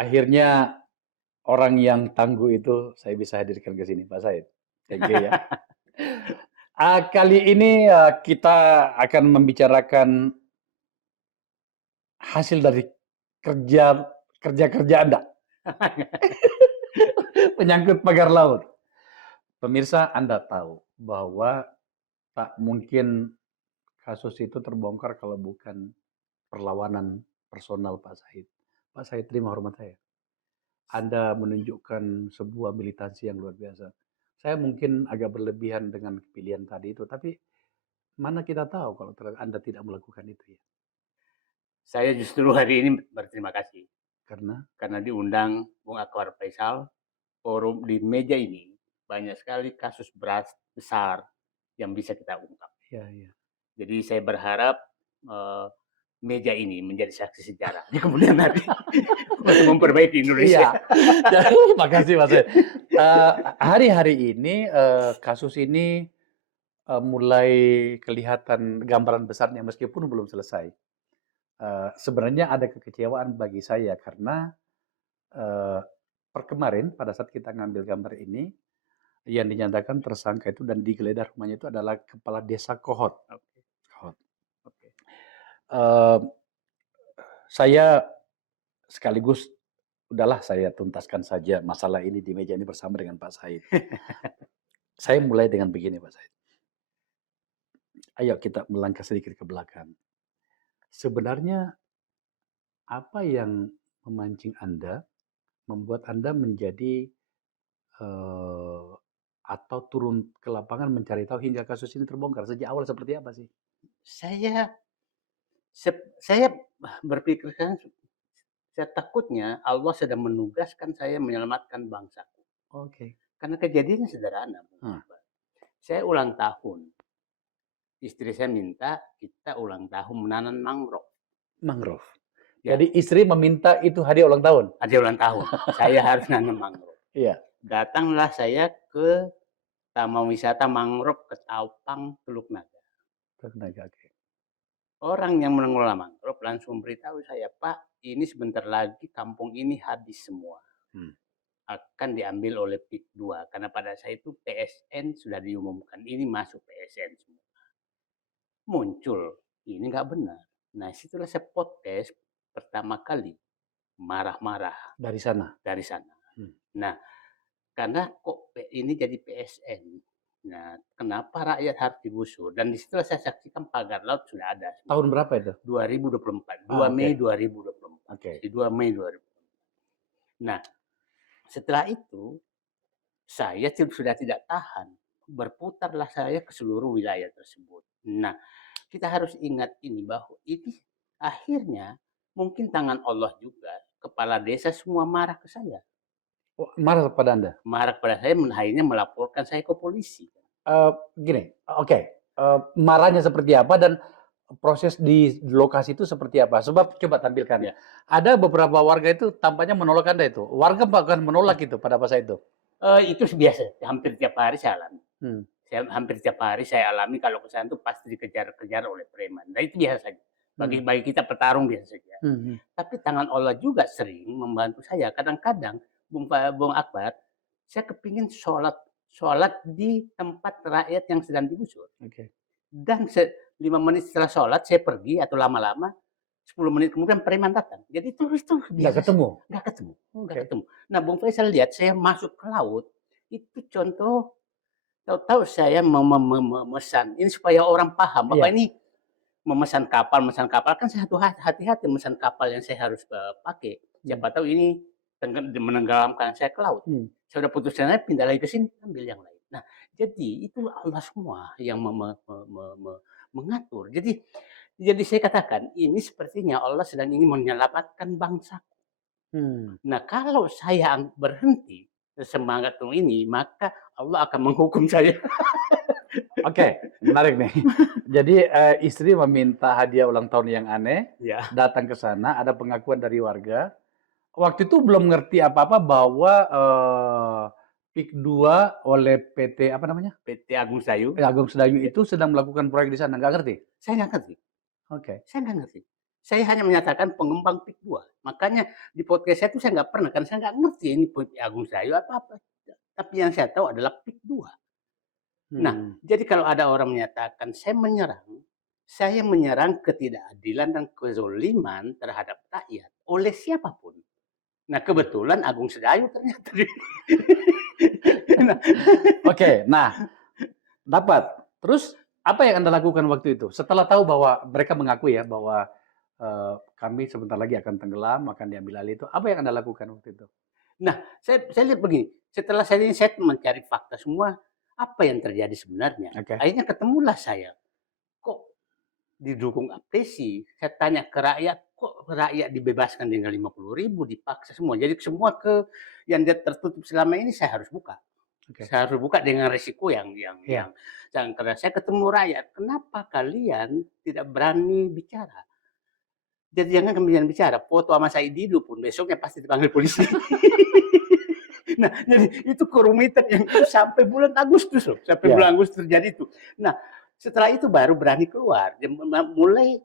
Akhirnya orang yang tangguh itu saya bisa hadirkan ke sini, Pak Said. Thank you ya. Kali ini kita akan membicarakan hasil dari kerja kerja Anda, menyangkut pagar laut. Pemirsa, Anda tahu bahwa tak mungkin kasus itu terbongkar kalau bukan perlawanan personal Pak Said. Pak Said, terima hormat saya. Anda menunjukkan sebuah militansi yang luar biasa. Saya mungkin agak berlebihan dengan pilihan tadi itu, tapi mana kita tahu kalau Anda tidak melakukan itu ya. Saya justru hari ini berterima kasih Karena karena diundang Bung Akbar Faisal. Forum di meja ini banyak sekali kasus besar yang bisa kita ungkap. ya, ya. Jadi saya berharap meja ini menjadi saksi sejarah di kemudian hari untuk memperbaiki Indonesia. Iya. Makasih Mas. Hari-hari ini kasus ini mulai kelihatan gambaran besarnya meskipun belum selesai. Sebenarnya ada kekecewaan bagi saya karena per kemarin pada saat kita ngambil gambar ini yang dinyatakan tersangka itu dan digeledah rumahnya itu adalah kepala desa Kohot. Kohot. Eh, saya sekaligus udahlah saya tuntaskan saja masalah ini di meja ini bersama dengan Pak Said. Saya mulai dengan begini Pak Said. Ayo kita melangkah sedikit ke belakang. Sebenarnya apa yang memancing Anda, membuat Anda menjadi atau turun ke lapangan mencari tahu hingga kasus ini terbongkar? Sejak awal seperti apa sih? Saya saya berpikir kan saya takutnya Allah sedang menugaskan saya menyelamatkan bangsaku. Oke. Karena kejadiannya sederhana. Saya ulang tahun. Istri saya minta kita ulang tahun menanam mangrove. Mangrove. Ya. Jadi istri meminta itu hadiah ulang tahun? Hadiah ulang tahun. Saya harus nanam mangrove. Iya. Datanglah saya ke Taman Wisata Mangrove Ketapang, Teluk Naga. Teluk Naga, oke. Orang yang mengelola mangrove langsung beritahu saya, Pak, ini sebentar lagi kampung ini habis semua. Akan diambil oleh PIK 2. Karena pada saat itu PSN sudah diumumkan. Ini masuk PSN semua. Muncul, ini nggak benar. Nah, situlah saya podcast pertama kali marah-marah Dari sana? dari sana. Nah, karena kok ini jadi PSN. Nah, kenapa rakyat harus digusur? Dan disitulah saya saksikan pagar laut sudah ada. Tahun berapa itu? 2024, 2 Mei 2024. Oke. Di 2 Mei 2024. Nah, setelah itu saya sudah tidak tahan. Berputarlah saya ke seluruh wilayah tersebut. Nah, kita harus ingat ini bahwa ini akhirnya mungkin tangan Allah juga. Kepala desa semua marah ke saya. Marah kepada Anda? Marah kepada saya, akhirnya melaporkan saya ke polisi. Gini, oke. Marahnya seperti apa dan proses di lokasi itu seperti apa? Sebab coba tampilkan. Ya. Ada beberapa warga itu tampaknya menolak Anda itu. Warga bahkan menolak itu pada masa itu. Itu biasa, hampir tiap hari saya alami. Hampir tiap hari saya alami kalau ke sana itu pasti dikejar-kejar oleh preman. Nah itu biasa saja. Bagi kita petarung biasa saja. Tapi tangan Allah juga sering membantu saya. Kadang-kadang, Bung Akbar, saya kepingin sholat di tempat rakyat yang sedang digusur. Dan 5 menit setelah sholat saya pergi atau lama-lama 10 menit kemudian preman datang. Jadi itu nggak ketemu. Nah, Bung Faisal lihat saya masuk ke laut, itu contoh tahu-tahu saya memesan ini supaya orang paham bahwa ini memesan kapal kan saya hati-hati memesan kapal yang saya harus pakai. Siapa tahu ini menenggelamkan saya ke laut. Saya udah putuskan saya pindah lagi ke sini, ambil yang lain. Nah, jadi itu Allah semua yang mengatur. Jadi saya katakan ini sepertinya Allah sedang ingin menyelamatkan bangsaku. Nah, kalau saya berhenti semangat ini, maka Allah akan menghukum saya. Oke, menarik nih. Jadi istri meminta hadiah ulang tahun yang aneh, datang ke sana, ada pengakuan dari warga. Waktu itu belum ngerti apa-apa bahwa PIK 2 oleh PT apa namanya? PT Agung Sedayu. Agung Sedayu itu sedang melakukan proyek di sana, nggak ngerti? Saya nggak ngerti. Oke. Saya nggak ngerti. Saya hanya menyatakan pengembang PIK 2. Makanya di podcast saya itu saya nggak pernah, kan saya nggak ngerti ini Agung Sedayu apa-apa. Tapi yang saya tahu adalah PIK 2. Nah, jadi kalau ada orang menyatakan saya menyerang ketidakadilan dan kezoliman terhadap rakyat oleh siapapun. Nah, kebetulan Agung Sedayu ternyata. Oke, nah dapat. Terus apa yang Anda lakukan waktu itu? Setelah tahu bahwa mereka mengaku ya bahwa kami sebentar lagi akan tenggelam, akan diambil alih itu, apa yang Anda lakukan waktu itu? Nah, saya lihat begini, setelah saya mencari fakta semua, apa yang terjadi sebenarnya. Akhirnya ketemulah saya, kok didukung apresi. Saya tanya ke rakyat, kok rakyat dibebaskan dengan 50.000, dipaksa semua. Jadi semua yang dia tertutup selama ini saya harus buka. Saya harus buka dengan risiko yang sangat keras. Saya ketemu rakyat, kenapa kalian tidak berani bicara? Jadi jangan kemudian bicara, foto sama Said Didu pun besoknya pasti dipanggil polisi. Nah, jadi itu kerumitan yang sampai bulan Agustus loh, sampai bulan Agustus terjadi itu. Nah, setelah itu baru berani keluar. Mulai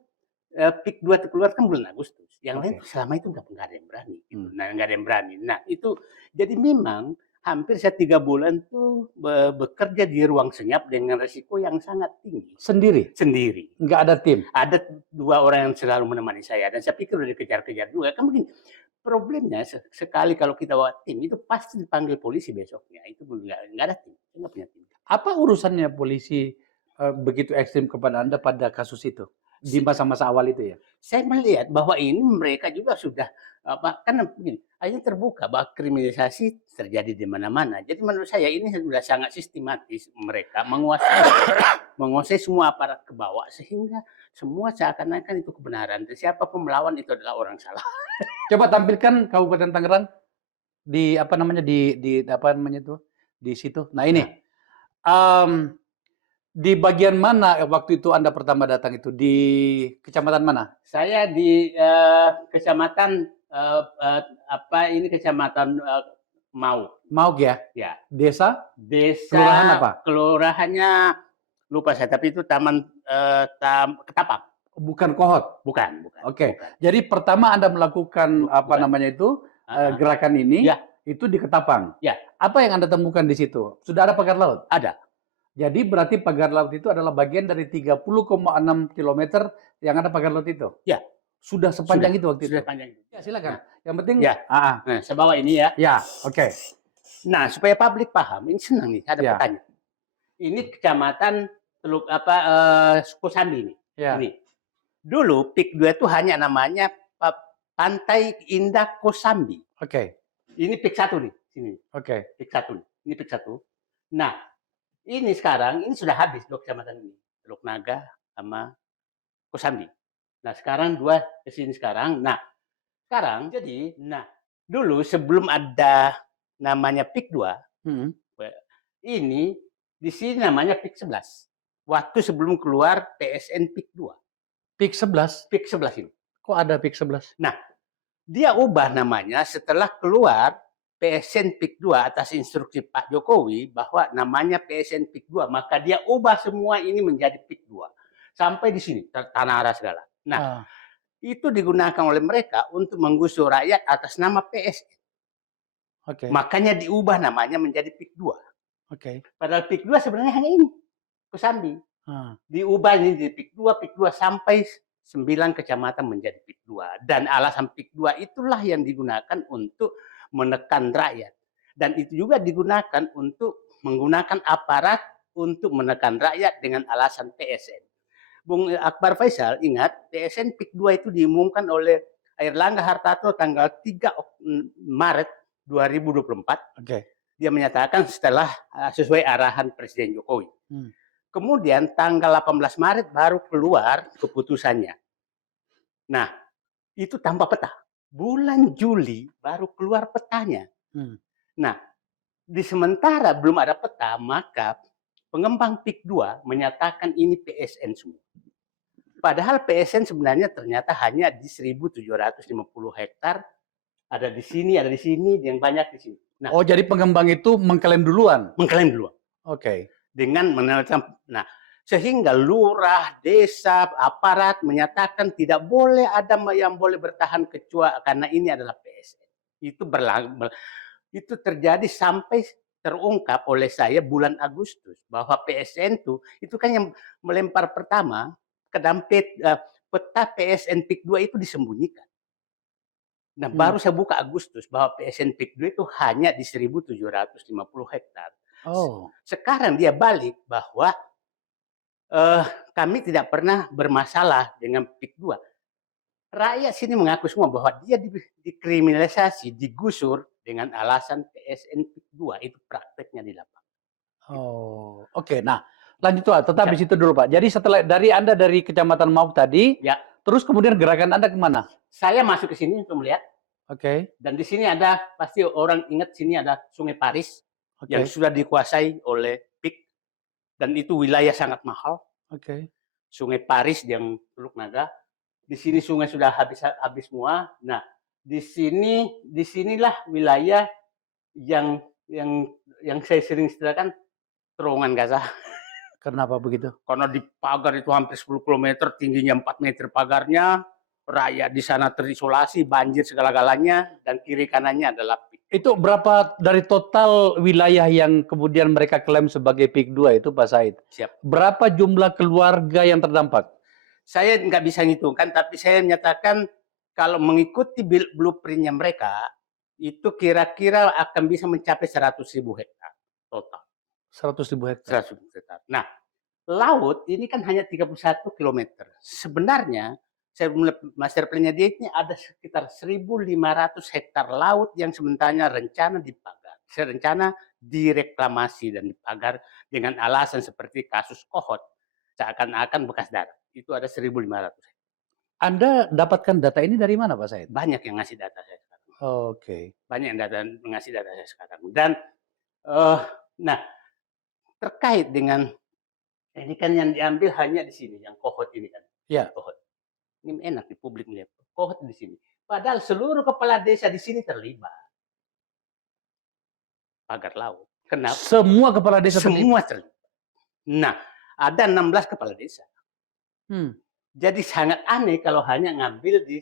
PIK 2 itu keluar kan bulan Agustus. Yang lain selama itu nggak ada yang berani. Gitu. Nah, nggak ada yang berani. Nah, itu jadi memang hampir saya 3 bulan tuh bekerja di ruang senyap dengan resiko yang sangat tinggi. Sendiri? Sendiri. Nggak ada tim? Ada 2 orang yang selalu menemani saya. Dan saya pikir udah dikejar-kejar juga. Kan begini, problemnya sekali kalau kita bawa tim, itu pasti dipanggil polisi besoknya. Itu nggak ada tim. Nggak punya tim. Apa urusannya polisi begitu ekstrim kepada Anda pada kasus itu? Di masa-masa awal itu ya? Saya melihat bahwa ini mereka juga sudah kan begini, akhirnya terbuka bahwa kriminalisasi terjadi di mana-mana. Jadi menurut saya ini sudah sangat sistematis mereka menguasai semua aparat ke bawah sehingga semua seakan-akan itu kebenaran. Siapapun melawan itu adalah orang salah. Coba tampilkan Kabupaten Tangerang di apa namanya di apa namanya itu di situ. Nah ini di bagian mana waktu itu Anda pertama datang itu? Di kecamatan mana? Saya di kecamatan kecamatan Mauk. Mauk ya? Ya. Desa? Kelurahan apa? Kelurahannya lupa saya, tapi itu Ketapang. Bukan Kohot? Bukan. Oke. Jadi pertama Anda melakukan namanya itu gerakan ini itu di Ketapang. Ya. Apa yang Anda temukan di situ? Sudah ada pagar laut? Ada. Jadi berarti pagar laut itu adalah bagian dari 30,6 km yang ada pagar laut itu? Ya. Sudah sepanjang itu waktu itu? Sudah panjang itu. Ya, silakan. Yang penting Nah, saya bawa ini ya. Ya, oke. Nah, supaya publik paham, ini senang nih, ada petanya. Ini kecamatan Kosambi nih. Ini. Dulu PIK 2 itu hanya namanya Pantai Indah Kosambi. Oke. Ini PIK 1 nih, sini. Oke. PIK 1 nih. Ini PIK 1. Nah, ini sekarang sudah habis 2 kecamatan ini. Teluk Naga sama Kosambi. Nah, sekarang 2 ke sini sekarang. Nah, sekarang jadi dulu sebelum ada namanya PIK 2, ini di sini namanya PIK 11. Waktu sebelum keluar PSN PIK 2. PIK 11? PIK 11 ini. Kok ada PIK 11? Nah, dia ubah namanya setelah keluar PSN PIK 2 atas instruksi Pak Jokowi bahwa namanya PSN PIK 2. Maka dia ubah semua ini menjadi PIK 2. Sampai di sini, Tanah Ara segala. Nah, itu digunakan oleh mereka untuk menggusur rakyat atas nama PSN. Makanya diubah namanya menjadi PIK 2. Padahal PIK 2 sebenarnya hanya ini, Kosambi. Diubah ini di PIK 2 sampai 9 kecamatan menjadi PIK 2. Dan alasan PIK 2 itulah yang digunakan untuk menekan rakyat. Dan itu juga digunakan untuk menggunakan aparat untuk menekan rakyat dengan alasan PSN. Bung Akbar Faisal ingat, PSN PIK 2 itu diumumkan oleh Airlangga Hartarto tanggal 3 Maret 2024. Dia menyatakan setelah sesuai arahan Presiden Jokowi. Kemudian tanggal 18 Maret baru keluar keputusannya. Nah, itu tanpa peta. Bulan Juli baru keluar petanya. Nah, di sementara belum ada peta, maka pengembang PIK 2 menyatakan ini PSN semua. Padahal PSN sebenarnya ternyata hanya di 1.750 hektar. Ada di sini, yang banyak di sini. Nah, jadi pengembang itu mengklaim duluan? Mengklaim duluan. Oke. Dengan menandatangani. Nah, Sehingga lurah, desa, aparat menyatakan tidak boleh ada yang boleh bertahan kecuali karena ini adalah PSN. Itu terjadi sampai terungkap oleh saya bulan Agustus bahwa PSN itu kan yang melempar pertama ke dalam peta PSN PIK 2 itu disembunyikan. Nah, baru saya buka Agustus bahwa PSN PIK 2 itu hanya di 1.750 hektar. Oh. Sekarang dia balik bahwa kami tidak pernah bermasalah dengan PIK 2. Rakyat sini mengaku semua bahwa dia dikriminalisasi, digusur dengan alasan PSN PIK 2. Itu prakteknya di lapangan. Oh, oke. Nah, lanjut Pak. Tetap Ya. di situ dulu Pak. Jadi setelah Anda dari Kecamatan Mauk tadi, Ya, terus kemudian gerakan Anda kemana? saya masuk ke sini untuk melihat. Oke. Dan di sini ada, pasti orang ingat sini ada Sungai Paris yang sudah dikuasai oleh PIK. Dan itu wilayah sangat mahal. Oke. Sungai Paris yang Teluk Naga. Di sini sungai sudah habis semua. Nah, disinilah wilayah yang saya sering istilahkan terowongan Gaza. Kenapa begitu? Karena di pagar itu hampir 10 km, tingginya 4 meter pagarnya, rakyat di sana terisolasi, banjir segala-galanya, dan kiri kanannya adalah PIK. Itu berapa dari total wilayah yang kemudian mereka klaim sebagai PIK 2 itu Pak Said? Siap. Berapa jumlah keluarga yang terdampak? Saya nggak bisa ngitungkan, tapi saya menyatakan kalau mengikuti blueprintnya mereka, itu kira-kira akan bisa mencapai 100.000 hektar total. 100.000 hektar. 100.000 hektar. Nah, laut ini kan hanya 31 km. Sebenarnya, saya mulai master plan-nya dia ini ada sekitar 1.500 hektar laut yang sebenarnya rencana dipagar. Rencana direklamasi dan dipagar dengan alasan seperti kasus Kohot. Seakan-akan bekas darat. Itu ada 1.500 hektar. Anda dapatkan data ini dari mana Pak Said? Banyak yang ngasih data saya sekarang. Oke. Banyak yang ngasih data saya sekarang. Dan, nah, terkait dengan ini kan yang diambil hanya di sini, yang Kohot ini kan. Ya. Kohot. Ini enak di publik melihat. Kohot di sini. Padahal seluruh kepala desa di sini terlibat. Pagar laut. Kenapa? Semua kepala desa semua terlibat. Nah, ada 16 kepala desa. Jadi sangat aneh kalau hanya ngambil di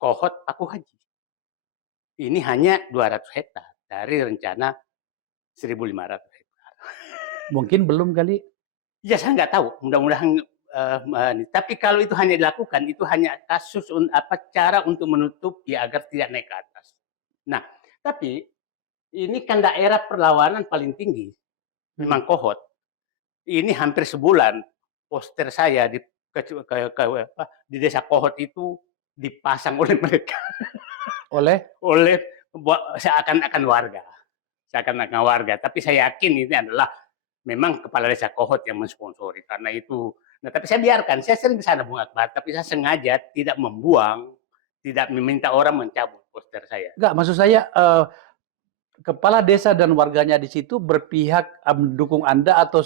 Kohot Paku Haji. Ini hanya 200 hektar dari rencana 1.500 hektar. Mungkin belum kali. Ya saya nggak tahu. Mudah-mudahan. Tapi kalau itu hanya dilakukan, itu hanya kasus cara untuk menutupi agar tidak naik ke atas. Nah, tapi ini kan daerah perlawanan paling tinggi, memang Kohot. Ini hampir sebulan poster saya di desa Kohot itu dipasang oleh mereka. oleh seakan-akan warga. Seakan-akan warga. Tapi saya yakin ini adalah memang kepala desa Kohot yang mensponsori karena itu. Nah, tapi saya biarkan. Saya sering ke sana Bung Akbar, tapi saya sengaja tidak membuang, tidak meminta orang mencabut poster saya. Enggak, maksud saya kepala desa dan warganya di situ berpihak mendukung Anda atau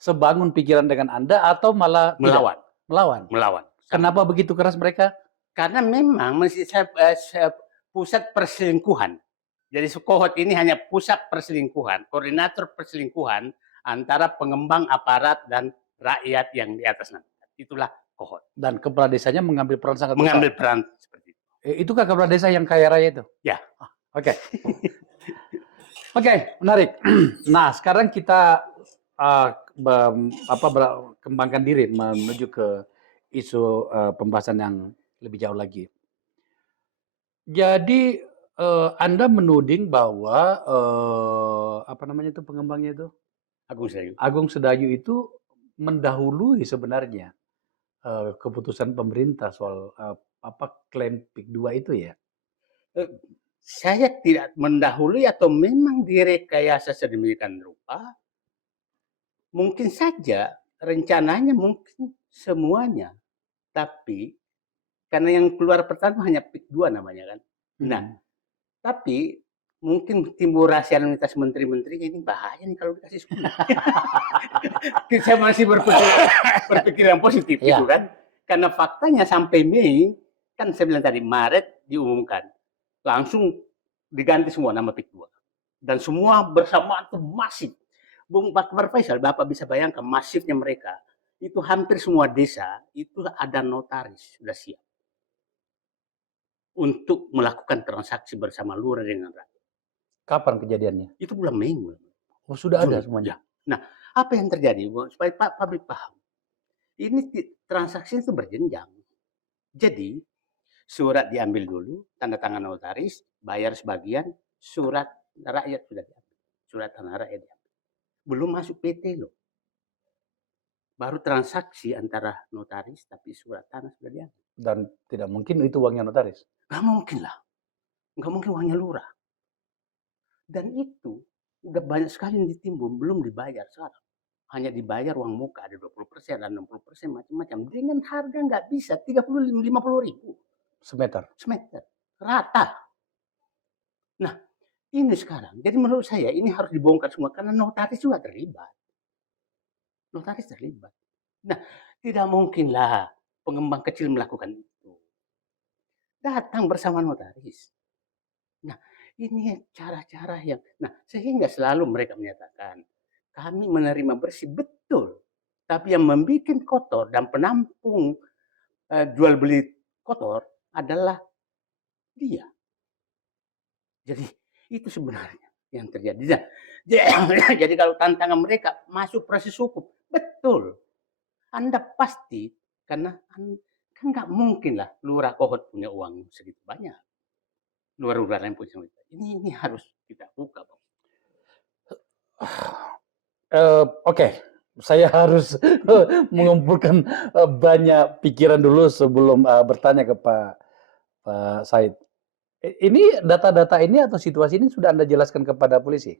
sebangun pikiran dengan Anda atau malah melawan. Melawan. Melawan. Kenapa begitu keras mereka? Karena memang pusat perselingkuhan. Jadi Kohot ini hanya pusat perselingkuhan, koordinator perselingkuhan antara pengembang aparat dan rakyat yang di atas nanti. Itulah Kohot. Dan kepala desanya mengambil peran sangat besar. Mengambil peran seperti itu. Itukah kepala desa yang kaya raya itu? Ya. Oke. Oke, menarik. Nah, sekarang kita kembangkan diri menuju ke isu pembahasan yang lebih jauh lagi. Jadi Anda menuding bahwa apa namanya itu pengembangnya itu? Agung Sedayu itu mendahului sebenarnya keputusan pemerintah soal klaim PIK 2 itu ya? Saya tidak mendahului atau memang direkayasa sedemikian rupa. Mungkin saja rencananya mungkin semuanya. Tapi karena yang keluar pertama hanya PIK 2 namanya kan. Nah, tapi mungkin timbul rasionalitas menteri-menteri ini bahaya nih kalau dikasih semua. Saya masih berpikiran positif gitu kan. Karena faktanya sampai Mei, kan saya bilang tadi Maret diumumkan. Langsung diganti semua nama PIK 2. Dan semua bersamaan itu masif. Bung Akbar Faisal, Bapak bisa bayangkan masifnya mereka. itu hampir semua desa itu ada notaris sudah siap untuk melakukan transaksi bersama lurah dengan rakyat. Kapan kejadiannya? Itu bulan Mei. Oh, sudah ada Juni. semuanya. Ya. Nah, apa yang terjadi? Supaya publik paham. Ini transaksi itu berjenjang. Jadi, surat diambil dulu, tanda tangan notaris, bayar sebagian, surat rakyat sudah diambil. Surat tanah rakyat diambil. Belum masuk PT loh. Baru transaksi antara notaris, tapi surat tanah sudah diambil. Dan tidak mungkin itu uangnya notaris. Nggak mungkin lah. Nggak mungkin uangnya lurah. Dan itu udah banyak sekali yang ditimbun, belum dibayar sekarang. Hanya dibayar uang muka, ada 20%, ada 60%, macam-macam. Dengan harga nggak bisa, 30-50 ribu. Semeter. Rata. Nah, ini sekarang. Jadi menurut saya ini harus dibongkar semua, karena notaris juga terlibat. Nah, tidak mungkinlah pengembang kecil melakukan itu. Datang bersama notaris. Nah, ini cara-cara yang... Nah, sehingga selalu mereka menyatakan, kami menerima bersih, betul. Tapi yang membuat kotor dan penampung jual beli kotor adalah dia. Jadi, itu sebenarnya yang terjadi. Jadi kalau tantangan mereka masuk proses hukum, betul. Anda pasti, karena kan nggak mungkin lah Lurah Kohot punya uang segitu banyak. Lurah-lurah lain punya uang. Ini harus kita buka, Bang. Oke, saya harus mengumpulkan banyak pikiran dulu sebelum bertanya ke Pak Said. Ini data-data ini atau situasi ini sudah Anda jelaskan kepada polisi?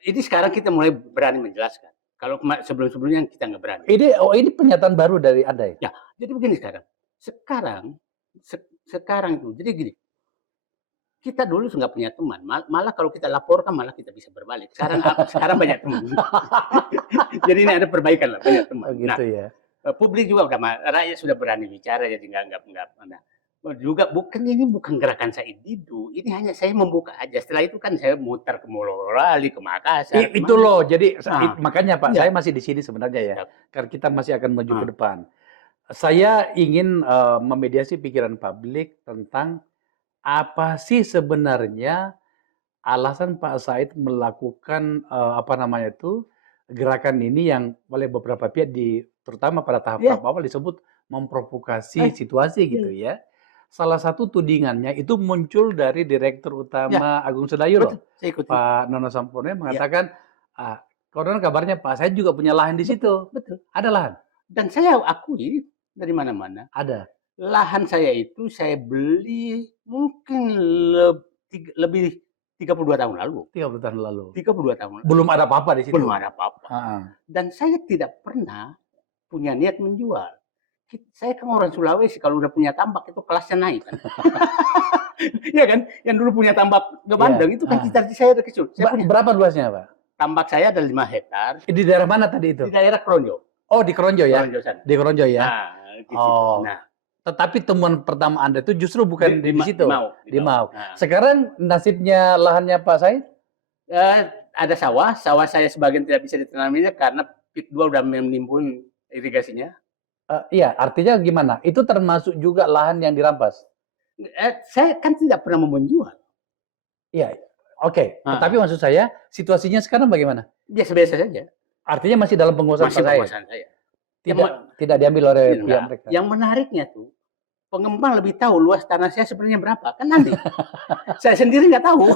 Ini sekarang kita mulai berani menjelaskan. Kalau sebelum-sebelumnya kita nggak berani. Ini pernyataan baru dari Anda ya? Ya, jadi begini sekarang. Sekarang itu, jadi gini. Kita dulu nggak punya teman, malah kalau kita laporkan malah kita bisa berbalik. Sekarang banyak teman. Jadi ini ada perbaikan lah, banyak teman. Oh, gitu ya. Publik juga rakyat sudah berani bicara, jadi nggak. Juga bukan gerakan Said Didu, ini hanya saya membuka aja. Setelah itu kan saya muter ke Morowali, ke Makassar. Itu loh, jadi makanya Pak, ya. saya masih di sini sebenarnya ya, karena kita masih akan menuju ke depan. Saya ingin memediasi pikiran publik tentang apa sih sebenarnya alasan Pak Said melakukan gerakan ini yang oleh beberapa pihak terutama pada tahap awal disebut memprovokasi situasi gitu ya. Salah satu tudingannya itu muncul dari Direktur Utama Agung Sedayu, Pak Nono Sampurna, mengatakan, konon kabarnya Pak Said juga punya lahan di situ. Betul. Ada lahan. Dan saya akui dari mana-mana. Ada. Lahan saya itu saya beli mungkin lebih 32 tahun lalu. 32 tahun lalu. 32 tahun lalu. Belum ada apa-apa di situ. Belum ada apa-apa. Dan saya tidak pernah punya niat menjual. Saya kan orang Sulawesi, kalau udah punya tambak itu kelasnya naik kan. Iya kan? Yang dulu punya tambak di Bandung itu kan cita-cita saya udah kecil. Berapa luasnya, Pak? Tambak saya ada 5 hektar. Di daerah mana tadi itu? Di daerah Kronjo. Oh, di Kronjo ya? Di Kronjo ya? Nah, di situ. Nah, tetapi temuan pertama Anda itu justru bukan di situ. Di Mau. Nah. Sekarang nasibnya lahannya Pak Said? Ada sawah saya sebagian tidak bisa ditanaminya karena PIT 2 udah menimbun irigasinya. Iya, artinya gimana? Itu termasuk juga lahan yang dirampas? Saya kan tidak pernah mau menjual. Iya, oke. Tetapi maksud saya, situasinya sekarang bagaimana? Biasa-biasa saja. Artinya masih dalam penguasaan Pak Said? Tidak diambil oleh pihak mereka? Yang menariknya tuh, pengembang lebih tahu luas tanah saya sebenarnya berapa. Kan nanti. Saya sendiri nggak tahu.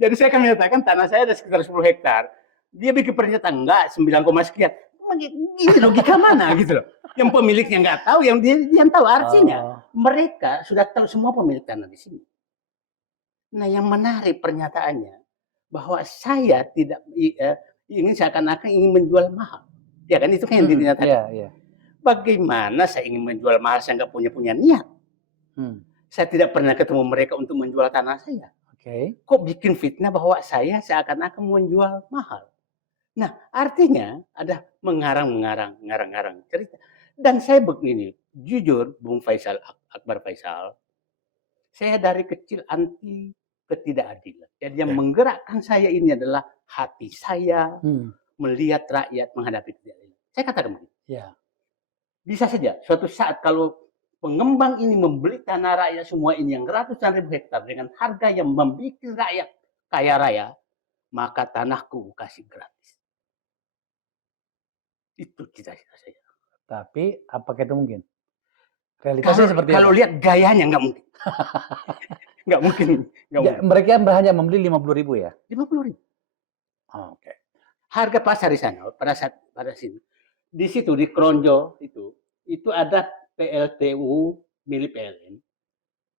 Jadi saya akan menyatakan tanah saya ada sekitar 10 hektar. Dia bikin pernyataan, enggak, 9, sekian. Gini logika mana gitu loh. Yang pemiliknya nggak tahu, yang dia tahu. Artinya mereka sudah tahu semua pemilik tanah di sini. Nah, yang menarik pernyataannya bahwa saya tidak ingin seakan-akan ingin menjual mahal. Ya kan itu kan yang dinyatakan. Iya. Bagaimana saya ingin menjual mahal, saya nggak punya niat. Saya tidak pernah ketemu mereka untuk menjual tanah saya. Kok bikin fitnah bahwa saya seakan-akan menjual mahal? Nah, artinya ada mengarang cerita. Dan saya begini, jujur, Bung Faisal, Akbar Faisal, saya dari kecil anti ketidakadilan. Jadi yang menggerakkan saya ini adalah hati saya melihat rakyat menghadapi ketidakadilan. Saya katakan begitu. Ya. Bisa saja suatu saat kalau pengembang ini membeli tanah rakyat semua ini yang ratusan ribu hektar dengan harga yang membuat rakyat kaya raya, maka tanahku kasih gratis. Itu cita-cita saya. Tapi apakah itu mungkin? Realitasnya seperti Kalau apa? lihat gayanya nggak mungkin. Nggak mungkin. Mereka hanya membeli 50.000 ya? 50.000. Oh, oke. Harga pasar di sana pada sini. Di situ di Kronjo itu ada PLTU milik PLN.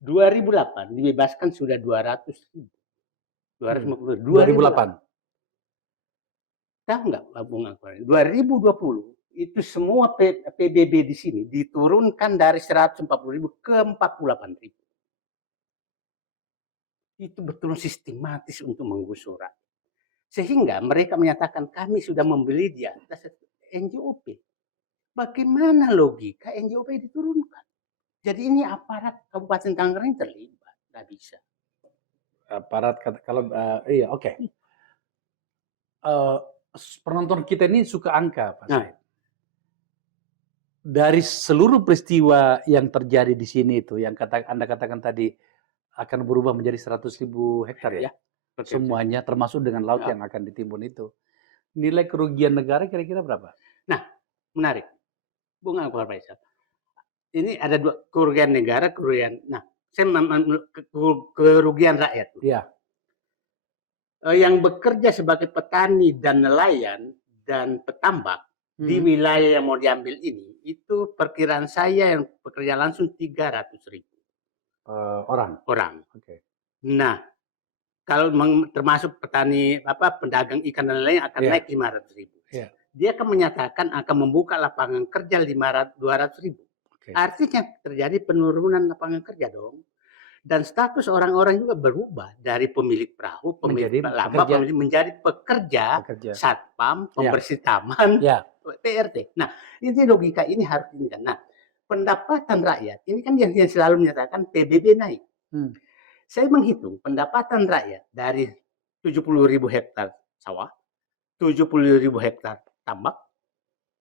2008 dibebaskan sudah 200.000. 2008. Tahu nggak Bung Akbar? 2020 itu semua PBB di sini diturunkan dari 140.000 ke 48.000. Itu betul sistematis untuk menggusur rakyat. Sehingga mereka menyatakan kami sudah membeli di atas NJOP. Bagaimana logika NJOP diturunkan? Jadi ini aparat Kabupaten Tangerang terlibat, nggak bisa. Aparat kalau iya oke. Penonton kita ini suka angka, Pak Said. Dari seluruh peristiwa yang terjadi di sini itu, yang Anda katakan tadi akan berubah menjadi 100.000 hektar ya? Semuanya termasuk dengan laut yang akan ditimbun itu. Nilai kerugian negara kira-kira berapa? Nah, menarik. Bung Akbar Faisal. Ini ada dua, kerugian negara, kerugian. Nah, kerugian rakyat. Iya. Yang bekerja sebagai petani dan nelayan dan petambak di wilayah yang mau diambil ini, itu perkiraan saya yang bekerja langsung 300.000 orang. Okay. Nah, kalau termasuk petani pedagang ikan dan lain akan naik 500.000. Yeah. Dia akan menyatakan akan membuka lapangan kerja 200.000. Okay. Artinya terjadi penurunan lapangan kerja dong. Dan status orang-orang juga berubah dari pemilik perahu, pemilik lambak menjadi pekerja, satpam, pembersih taman, PRT. Nah, ini logika ini harus diingat. Nah, pendapatan rakyat ini kan yang selalu menyatakan PBB naik. Saya menghitung pendapatan rakyat dari 70.000 hektar sawah, 70.000 hektar tambak,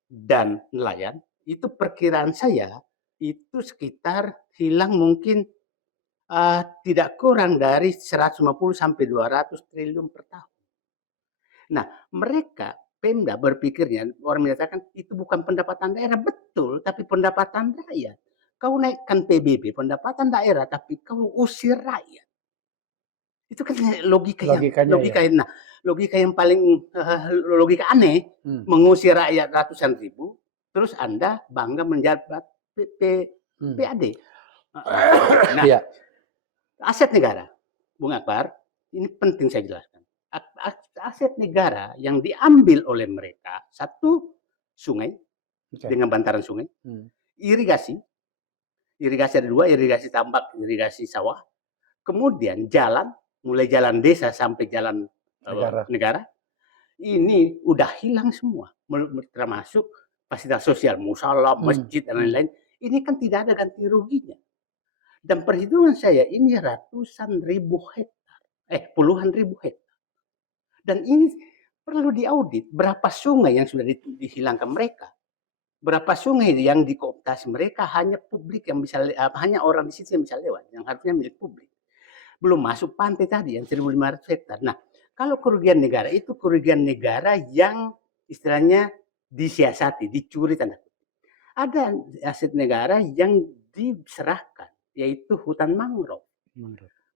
dan nelayan, itu perkiraan saya itu sekitar hilang mungkin tidak kurang dari 150 sampai 200 triliun per tahun. Nah, mereka Pemda berpikirnya, orang menyatakan itu bukan pendapatan daerah, betul, tapi pendapatan rakyat. Kau naikkan PBB, pendapatan daerah, tapi kau usir rakyat. Itu kan logika yang paling logika aneh, mengusir rakyat ratusan ribu, terus Anda bangga menjabat PAD. Nah, aset negara, Bung Akbar, ini penting saya jelaskan. Aset negara yang diambil oleh mereka, satu sungai dengan bantaran sungai, irigasi ada dua, irigasi tambak, irigasi sawah, kemudian jalan, mulai jalan desa sampai jalan negara, ini udah hilang semua, termasuk fasilitas sosial, musala, masjid, dan lain-lain. Ini kan tidak ada ganti ruginya. Dan perhitungan saya ini ratusan ribu hektar, puluhan ribu hektar. Dan ini perlu diaudit berapa sungai yang sudah dihilangkan mereka. Berapa sungai yang dikooptasi mereka hanya publik yang bisa, hanya orang di situ yang bisa lewat, yang harusnya milik publik. Belum masuk pantai tadi yang 1.500 hektar. Nah, kalau kerugian negara itu kerugian negara yang istilahnya disiasati, dicuri tanda kutip. Ada aset negara yang diserahkan, yaitu hutan mangrove.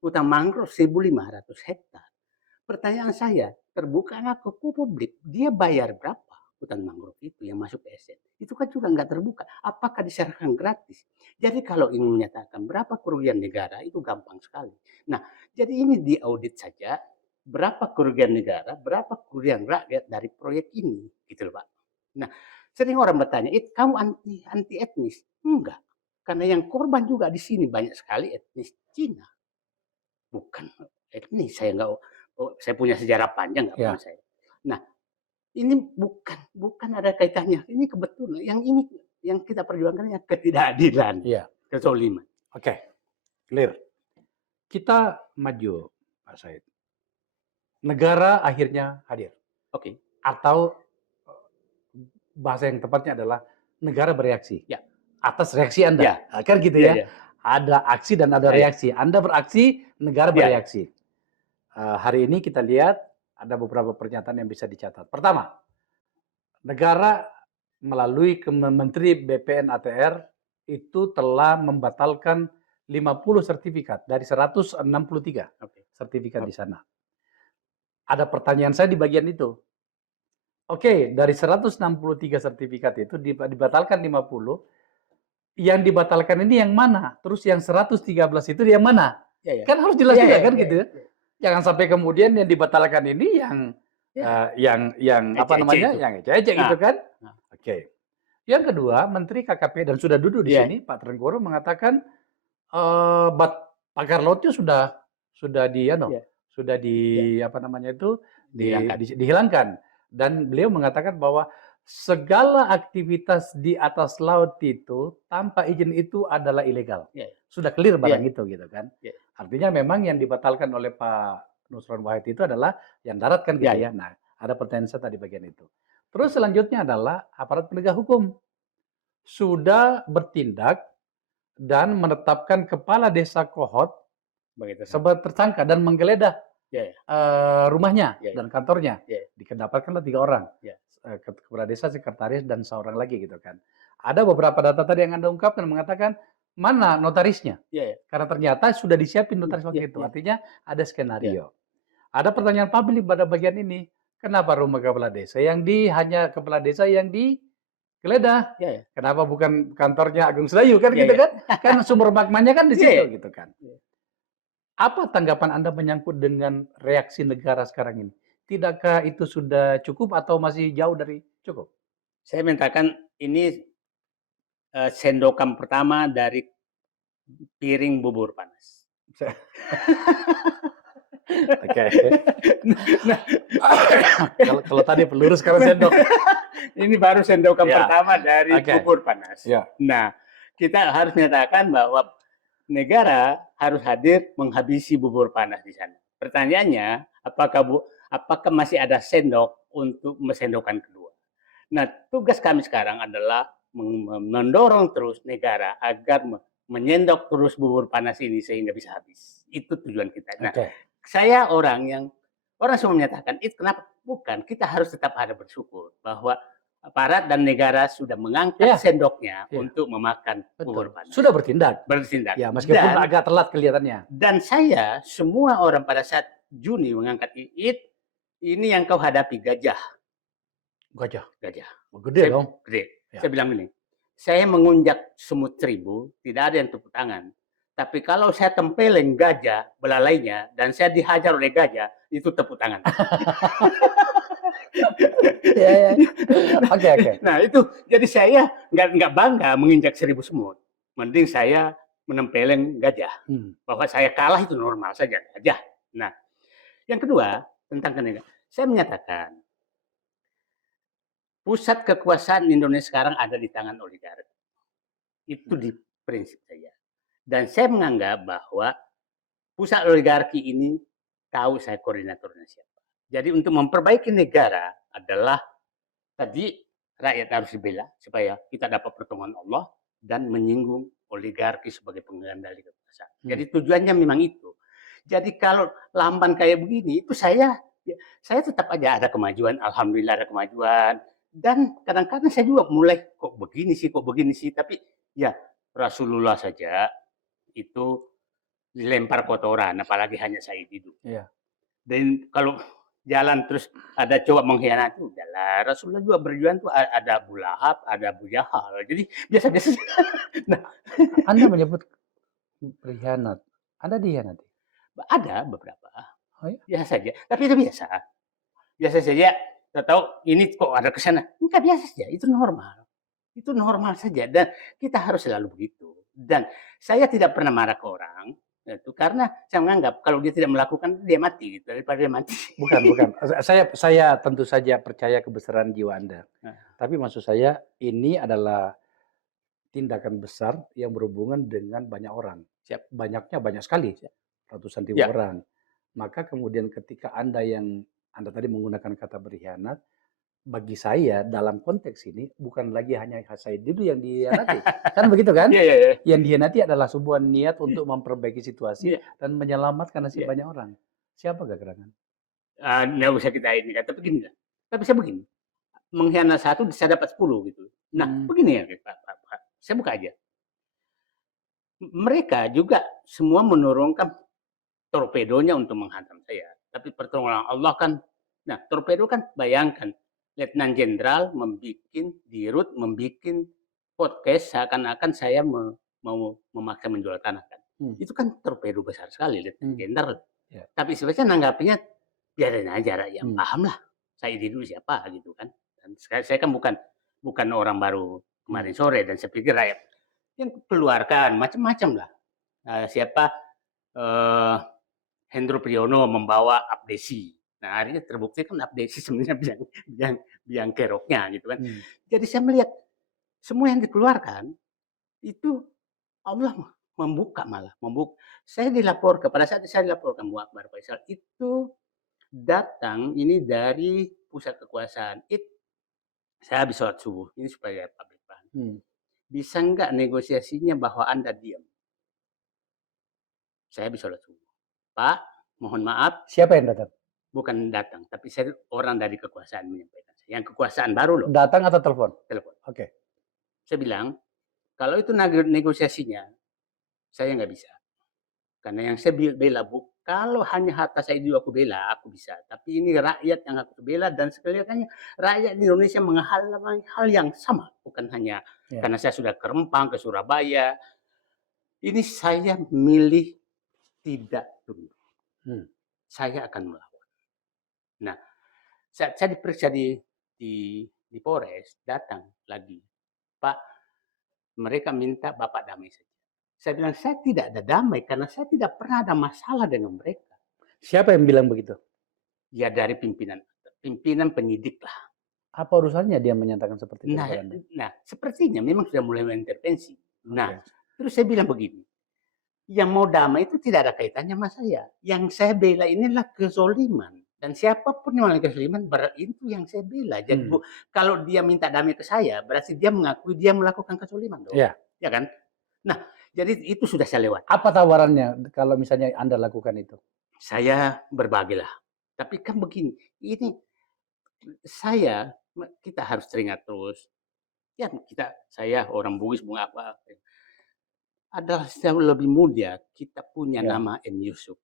Hutan mangrove 1.500 hektar. Pertanyaan saya, terbukalah ke publik, dia bayar berapa hutan mangrove itu yang masuk ke aset? Itu kan juga nggak terbuka. Apakah diserahkan gratis? Jadi kalau ingin menyatakan berapa kerugian negara, itu gampang sekali. Nah, jadi ini diaudit saja, berapa kerugian negara, berapa kerugian rakyat dari proyek ini, gitu loh Pak. Nah, sering orang bertanya, kamu anti etnis? Enggak. Karena yang korban juga di sini banyak sekali etnis Cina. Bukan etnis, saya punya sejarah panjang nggak punya saya. Nah, ini bukan ada kaitannya. Ini kebetulan. Yang ini yang kita perjuangkan yang ketidakadilan, kezoliman. Oke, clear. Kita maju, Pak Said. Negara akhirnya hadir. Oke. Atau bahasa yang tepatnya adalah negara bereaksi Ya. atas reaksi Anda. Ya. Kan gitu Ya, ya. ya. Ada aksi dan ada Ya, ya. reaksi. Anda beraksi, negara Ya. bereaksi. Hari ini kita lihat ada beberapa pernyataan yang bisa dicatat. Pertama, negara melalui Menteri BPN ATR itu telah membatalkan 50 sertifikat dari 163 Oke. sertifikat di sana. Ada pertanyaan saya di bagian itu. Oke, dari 163 sertifikat itu dibatalkan 50, yang dibatalkan ini yang mana? Terus yang 113 itu yang mana? Ya, ya. Kan harus jelas Ya, juga ya, kan ya, gitu. ya. Jangan sampai kemudian yang dibatalkan ini Ya. yang apa Ece-ece namanya? itu. Yang ece-ece gitu kan? Nah. Oke. Yang kedua, Menteri KKP dan sudah duduk di Iya. sini, Pak Trenggoro mengatakan pagar lautnya sudah Iya. sudah Iya. apa namanya itu Dihilangkan. dihilangkan, dan beliau mengatakan bahwa segala aktivitas di atas laut itu tanpa izin itu adalah ilegal. Iya. Sudah clear barang Iya. itu gitu kan. Iya. Artinya memang yang dibatalkan oleh Pak Nusron Wahid itu adalah yang darat kan gitu Iya, ya. Nah, ada pertanyaan saya tadi bagian itu. Terus selanjutnya adalah aparat penegak hukum sudah bertindak dan menetapkan kepala desa Kohot Begitu. sebagai tersangka dan menggeledah Ya, ya. rumahnya Ya, ya. dan kantornya. Ya. Didapatkanlah 3 orang. Ya. Kepala desa, sekretaris, dan seorang lagi gitu kan. Ada beberapa data tadi yang Anda ungkapkan mengatakan mana notarisnya? Ya, ya. Karena ternyata sudah disiapin notaris waktu Ya, itu. ya. Artinya ada skenario. Ada pertanyaan publik pada bagian ini. Kenapa rumah kepala desa hanya kepala desa yang digeledah? Ya, ya. Kenapa bukan kantornya Agung Sedayu kan Ya, gitu ya. kan? Kan sumber magmanya kan di Ya, situ ya. gitu kan. Ya. Apa tanggapan Anda menyangkut dengan reaksi negara sekarang ini? Tidakkah itu sudah cukup atau masih jauh dari cukup? Saya mintakan ini sendokan pertama dari piring bubur panas. Oke. Nah, kalau tadi peluru sekarang sendok. Ini baru sendokan Ya. pertama dari Oke. bubur panas. Ya. Nah, kita harus menyatakan bahwa negara harus hadir menghabisi bubur panas di sana. Pertanyaannya, apakah masih ada sendok untuk sendokan kedua? Nah, tugas kami sekarang adalah mendorong terus negara agar menyendok terus bubur panas ini sehingga bisa habis. Itu tujuan kita. Nah, saya orang semua menyatakan itu kenapa? Bukan, kita harus tetap ada bersyukur bahwa aparat dan negara sudah mengangkat sendoknya untuk memakan bubur panas. Sudah bertindak. Ya, meskipun agak telat kelihatannya. Dan saya, semua orang pada saat Juni mengangkat ini yang kau hadapi gajah. Gajah. Gede dong. Gede. Ya. Saya bilang ini, saya mengunjak semut 1000, tidak ada yang tepuk tangan. Tapi kalau saya tempeleng gajah, belalainya, dan saya dihajar oleh gajah, itu tepuk tangan. Ya. Oke. Nah itu, jadi saya nggak bangga menginjak 1000 semut. Mending saya menempeleng gajah. Bahwa saya kalah itu normal saja, gajah. Nah, yang kedua, tentang kenegaraan. Saya menyatakan, pusat kekuasaan Indonesia sekarang ada di tangan oligarki. Itu di prinsip saya. Dan saya menganggap bahwa pusat oligarki ini tahu saya koordinatornya siapa. Jadi untuk memperbaiki negara adalah tadi rakyat harus dibela supaya kita dapat pertolongan Allah dan menyinggung oligarki sebagai pengendali kekuasaan. Jadi tujuannya memang itu. Jadi kalau lamban kayak begini itu saya tetap aja ada kemajuan, alhamdulillah ada kemajuan. Dan kadang-kadang saya juga mulai kok begini sih, tapi ya Rasulullah saja itu dilempar kotoran, apalagi hanya saya hidup. Iya. Dan kalau jalan terus ada coba mengkhianati, udahlah. Rasulullah juga berjuang tuh ada Abu Lahab, ada Abu Jahal. Jadi biasa-biasa. Nah, Anda menyebut berkhianat. Anda dikhianati? Ada beberapa. Oh, ya? Biasa saja. Tapi itu biasa. Biasa saja. Kita tahu ini kok ada kesana. Enggak, biasa saja. Itu normal. Itu normal saja. Dan kita harus selalu begitu. Dan saya tidak pernah marah ke orang. Itu karena saya menganggap kalau dia tidak melakukan, dia mati. Gitu, daripada dia mati. Bukan. Saya tentu saja percaya kebesaran jiwa Anda. Tapi maksud saya ini adalah tindakan besar yang berhubungan dengan banyak orang. Banyaknya banyak sekali. Ratusan ribu orang. Maka kemudian ketika Anda tadi menggunakan kata berkhianat, bagi saya dalam konteks ini bukan lagi hanya saya dulu yang dihianati. Kan begitu kan? Iya, iya, iya. Yang dihianati adalah sebuah niat untuk memperbaiki situasi Iya, dan menyelamatkan nasib iya. banyak orang. Siapa gerangan? Nggak usah kita ini kan, tapi gini lah. Tapi saya begini, mengkhianat satu bisa dapat 10 gitu. Nah, Hmm. begini ya Pak. Saya buka aja. Mereka juga semua menurunkan torpedonya untuk menghantam saya. Tapi pertolongan Allah kan, nah torpedo kan bayangkan, Letnan Jenderal Dirut membuat podcast seakan-akan saya mau memaksa menjual tanah kan. Itu kan torpedo besar sekali, Letnan Jenderal. Ya. Tapi sebenarnya nanggapinya biarin aja rakyat paham lah. Saya ini dulu siapa gitu kan. Dan saya kan bukan orang baru kemarin sore dan saya pikir rakyat yang keluarkan macam-macam lah. Siapa Hendro Priyono membawa abdesi. Nah, akhirnya terbukti kan abdesi sebenarnya biang keroknya gitu kan. Jadi saya melihat semua yang dikeluarkan itu Allah membuka. Saya dilaporkan, pada saat saya dilaporkan Bu Akbar Faisal itu datang ini dari pusat kekuasaan. Saya habis sholat subuh, ini supaya publik paham. Bisa nggak negosiasinya bahwa Anda diam? Saya habis sholat subuh. Pak, mohon maaf. Siapa yang datang? Bukan datang, tapi saya orang dari kekuasaan menyampaikan. Yang kekuasaan baru loh. Datang atau telepon? Telepon. Oke. Saya bilang, kalau itu negosiasinya, saya nggak bisa. Karena yang saya bela, kalau hanya harta saya dulu aku bela, aku bisa. Tapi ini rakyat yang aku bela dan sekaliannya rakyat di Indonesia mengalami hal yang sama. Bukan hanya karena saya sudah ke Rempang, ke Surabaya. Ini saya milih tidak tunduk. Saya akan melawan. Nah, saya diperiksa di Polres, datang lagi. Pak, mereka minta Bapak damai saja. Saya bilang, saya tidak ada damai karena saya tidak pernah ada masalah dengan mereka. Siapa yang bilang begitu? Ya dari pimpinan penyidik lah. Apa urusannya dia menyatakan seperti itu? Nah, sepertinya memang sudah mulai mengintervensi. Nah, terus saya bilang begini, yang mau damai itu tidak ada kaitannya sama saya. Yang saya bela inilah kezoliman. Dan siapapun yang melakukan kezoliman, itu yang saya bela. Jadi kalau dia minta damai ke saya, berarti dia mengakui dia melakukan kezoliman dong. Ya kan? Nah, jadi itu sudah saya lewat. Apa tawarannya kalau misalnya Anda lakukan itu? Saya berbagilah. Tapi kan begini, ini kita harus teringat terus. Ya saya orang Bugis, apa adalah jauh lebih mulia kita punya nama M. Yusuf,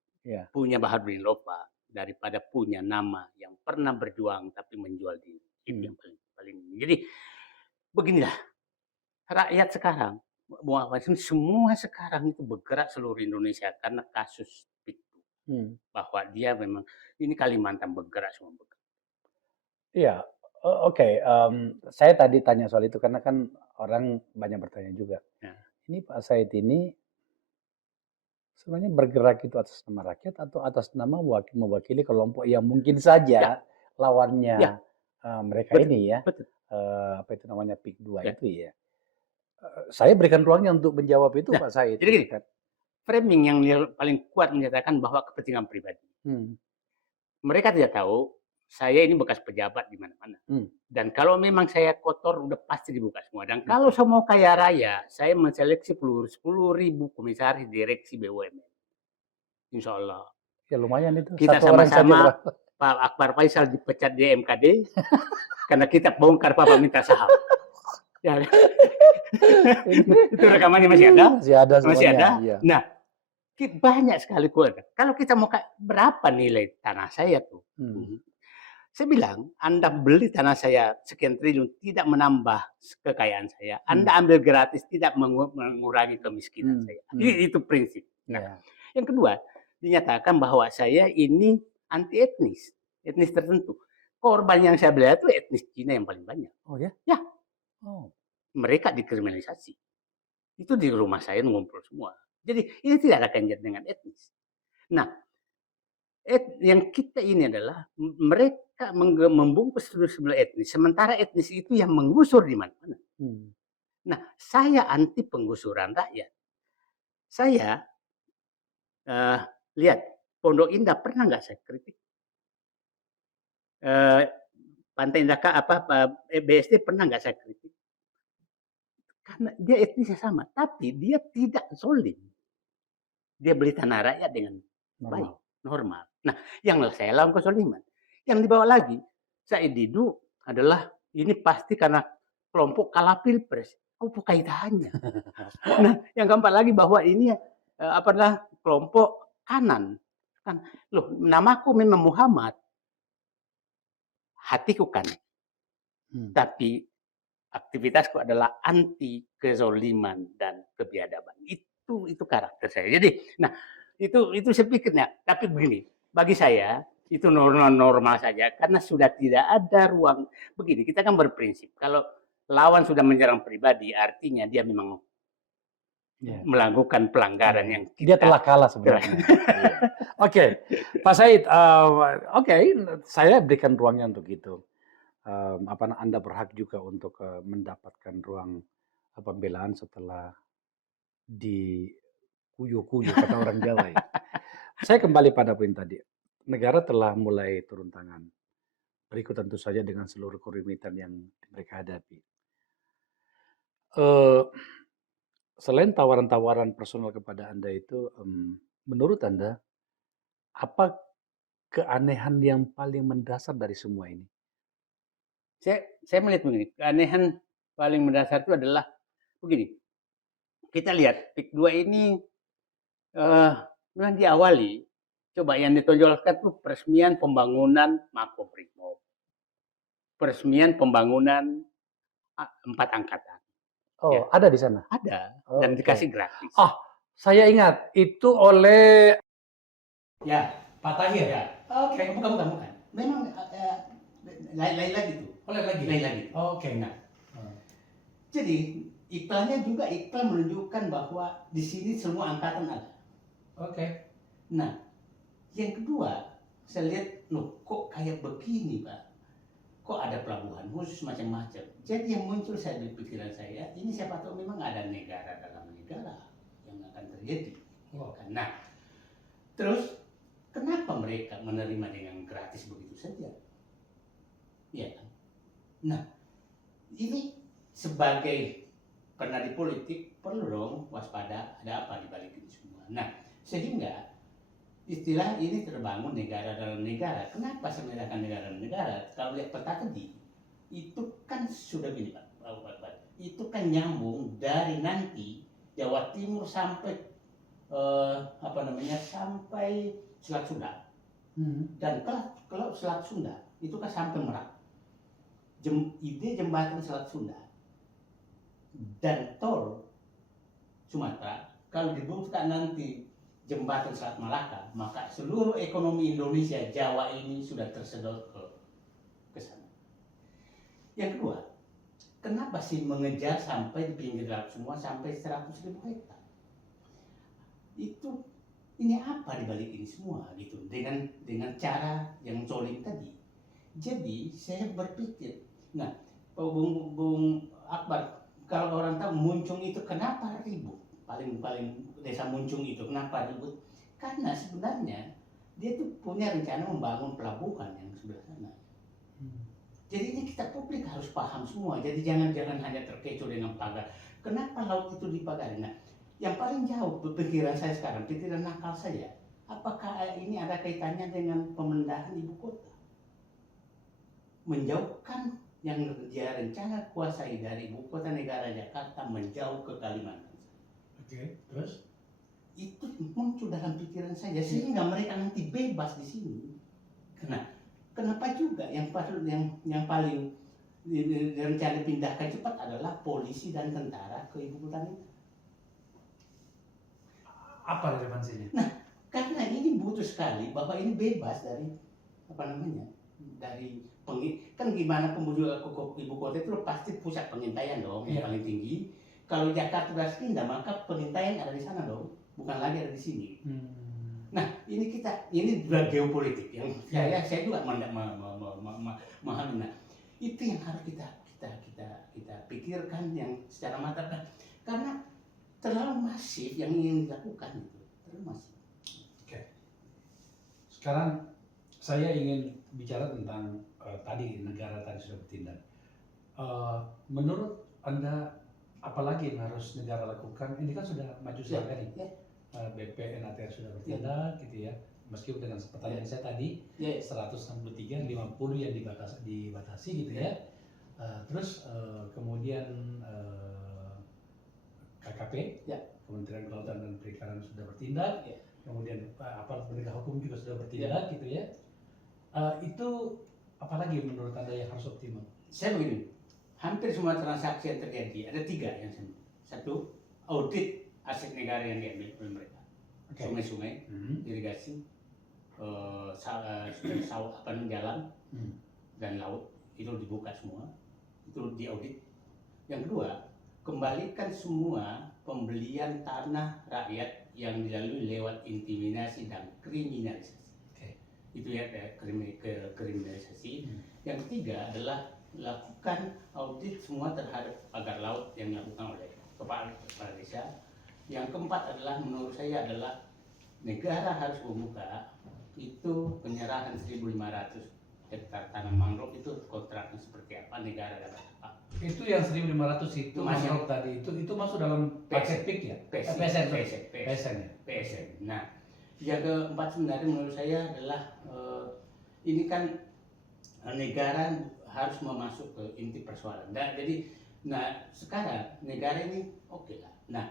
punya Baharudin Lopa, daripada punya nama yang pernah berjuang tapi menjual diri. Itu yang paling. Jadi beginilah, rakyat sekarang, semua sekarang itu bergerak seluruh Indonesia karena kasus itu. Bahwa dia memang, ini Kalimantan bergerak semua. Iya, oke. Saya tadi tanya soal itu karena kan orang banyak bertanya juga. Ini Pak Said ini sebenarnya bergerak itu atas nama rakyat atau atas nama mewakili kelompok yang mungkin saja lawannya mereka ini ya. Apa itu namanya PIK 2 itu ya. Saya berikan ruangnya untuk menjawab itu Pak Said. Jadi gini, framing yang paling kuat menyatakan bahwa kepentingan pribadi. Mereka tidak tahu saya ini bekas pejabat di mana-mana. Dan kalau memang saya kotor, udah pasti dibuka semua. Dan kalau saya mau kaya raya, saya menseleksi 10.000 komisaris direksi BUMN. Insya Allah. Ya lumayan itu. Kita sama-sama Pak Akbar Faisal dipecat di MKD karena kita bongkar Bapak minta saham. Ya. Itu rekamannya masih ada? Masih ada. Ya. Nah, banyak sekali keluarga. Kalau kita mau berapa nilai tanah saya tuh? Saya bilang, Anda beli tanah saya sekian triliun, tidak menambah kekayaan saya. Anda ambil gratis, tidak mengurangi kemiskinan saya. Itu prinsip. Nah, yang kedua, dinyatakan bahwa saya ini anti etnis tertentu. Korban yang saya bela itu etnis Cina yang paling banyak. Oh ya? Ya. Mereka dikriminalisasi. Itu di rumah saya ngumpul semua. Jadi ini tidak ada kaitan dengan etnis. Nah, yang kita ini adalah mereka membungkus sebelah etnis, sementara etnis itu yang menggusur di mana-mana. Nah, saya anti penggusuran rakyat. Saya lihat Pondok Indah pernah nggak saya kritik? Pantai Indah BSD pernah nggak saya kritik? Karena dia etnisnya sama, tapi dia tidak zolim. Dia beli tanah rakyat dengan baik, normal. Nah, yang saya lawan kezoliman. Yang dibawa lagi, Said Didu adalah ini pasti karena kelompok kalah pilpres. Apa kaitannya? Nah, yang keempat lagi bahwa ini kelompok kanan. Kan, loh, namaku memang Muhammad, hatiku kan. Tapi aktivitasku adalah anti kezoliman dan kebiadaban. Itu karakter saya. Jadi, nah itu saya pikirnya. Tapi begini, bagi saya itu normal saja karena sudah tidak ada ruang. Begini, kita kan berprinsip kalau lawan sudah menyerang pribadi, artinya dia memang melakukan pelanggaran yang dia telah kalah sebenarnya. Oke, Pak Said, saya berikan ruangnya untuk itu. Anda berhak juga untuk mendapatkan ruang pembelaan setelah dikuyu-kuyu kata orang Jawa ya. Saya kembali pada poin tadi. Negara telah mulai turun tangan. Berikut tentu saja dengan seluruh kerumitan yang mereka hadapi. Selain tawaran-tawaran personal kepada Anda itu, menurut Anda, apa keanehan yang paling mendasar dari semua ini? Saya melihat begini, keanehan paling mendasar itu adalah begini. Kita lihat PIK 2 ini memang diawali, coba yang ditonjolkan itu peresmian pembangunan Makobrimob, peresmian pembangunan 4 angkatan. Oh, ya. Ada di sana? Ada, dan dikasih gratis. Oh, saya ingat, itu oleh... Ya, Pak Tahir. Ya. Oke. Bukan. Memang lain lagi itu. Lain lagi. Oke. Nah, jadi iklannya juga iklan menunjukkan bahwa di sini semua angkatan ada. Oke. Nah, yang kedua, saya lihat, loh kok kayak begini, Pak? Kok ada pelabuhan khusus macam-macam. Jadi yang muncul saya di pikiran saya, ini siapa tahu memang ada negara dalam negara yang akan terjadi. Nah, terus kenapa mereka menerima dengan gratis begitu saja? Ya kan? Nah, ini sebagai pernah di politik perlu dong waspada ada apa di balik ini semua. Nah, sehingga istilah ini terbangun negara dalam negara. Kenapa saya mengatakan negara dalam negara? Kalau lihat peta tadi, itu kan sudah gini Pak. Itu kan nyambung dari nanti Jawa Timur sampai sampai Selat Sunda. Dan kalau Selat Sunda itu kan sampai Merak. Ide jembatan Selat Sunda dan tol Sumatera kalau dibuka nanti jembatan Selat Malaka, maka seluruh ekonomi Indonesia Jawa ini sudah tersedot ke sana. Yang kedua, kenapa sih mengejar sampai di pinggir laut semua sampai 100.000 hektar? Ini apa di balik ini semua gitu dengan cara yang zolim tadi. Jadi saya berpikir, nah Bung Akbar, kalau orang tahu Muncung itu kenapa ribut? Paling desa Muncung itu kenapa ribut? Karena sebenarnya dia tuh punya rencana membangun pelabuhan yang sebelah sana. Jadi ini kita publik harus paham semua. Jadi jangan hanya terkecoh dengan pagar. Kenapa laut itu dipagari? Nah, yang paling jauh pikiran saya sekarang, pikiran nakal saya, apakah ini ada kaitannya dengan pemindahan ibu kota? Menjauhkan yang dia rencana kuasai dari ibu kota negara Jakarta menjauh ke Kalimantan. Oke, terus? Itu muncul dalam pikiran saya sehingga mereka nanti bebas di sini. Kenapa juga yang paling rencana pindahkan cepat adalah polisi dan tentara ke ibu kota negara. Apa relevansinya? Nah, karena ini butuh sekali bahwa ini bebas dari kan gimana pembujuk ibu kota itu pasti pusat pengintaian dong yang paling tinggi. Kalau Jakarta sudah pindah maka pengintaian ada di sana dong, bukan lagi ada di sini. Nah ini juga geopolitik yang saya juga memahami. Nah itu yang harus kita pikirkan yang secara matang karena terlalu masif yang ingin dilakukan itu terlalu masif. Oke. Sekarang saya ingin bicara tentang tadi negara tadi sudah bertindak. Menurut Anda apalagi yang harus negara lakukan? Ini kan sudah maju sekali nih. BPN ATR sudah bertindak gitu ya. Meskipun dengan pertanyaan saya tadi 163, 50 yang dibatasi gitu ya. Terus kemudian KKP, Kementerian Kelautan dan Perikanan sudah bertindak. Kemudian aparat penegak hukum juga sudah bertindak gitu ya. Itu apalagi menurut Anda yang harus optimal? Saya begini, hampir semua transaksi yang terjadi ada 3 yang sama. Satu, audit aset negara yang diambil oleh mereka. Sungai-sungai, irigasi, jalan dan laut itu dibuka semua, itu diaudit. Yang kedua, kembalikan semua pembelian tanah rakyat yang dilalui lewat intimidasi dan kriminalisasi. Itu ya kriminalisasi. Yang ketiga adalah lakukan audit semua terhadap pagar laut yang dilakukan oleh kepala desa. Yang keempat adalah menurut saya adalah negara harus membuka itu penyerahan 1.500 hektar tanah mangrove, itu kontraknya seperti apa, negara dapat apa. Itu yang 1.500 itu mangrove tadi itu masuk dalam paket PIK ya? PSN. Nah, yang keempat sebenarnya menurut saya adalah ini kan negara harus memasuk ke inti persoalan. Jadi sekarang negara ini oke lah. Nah,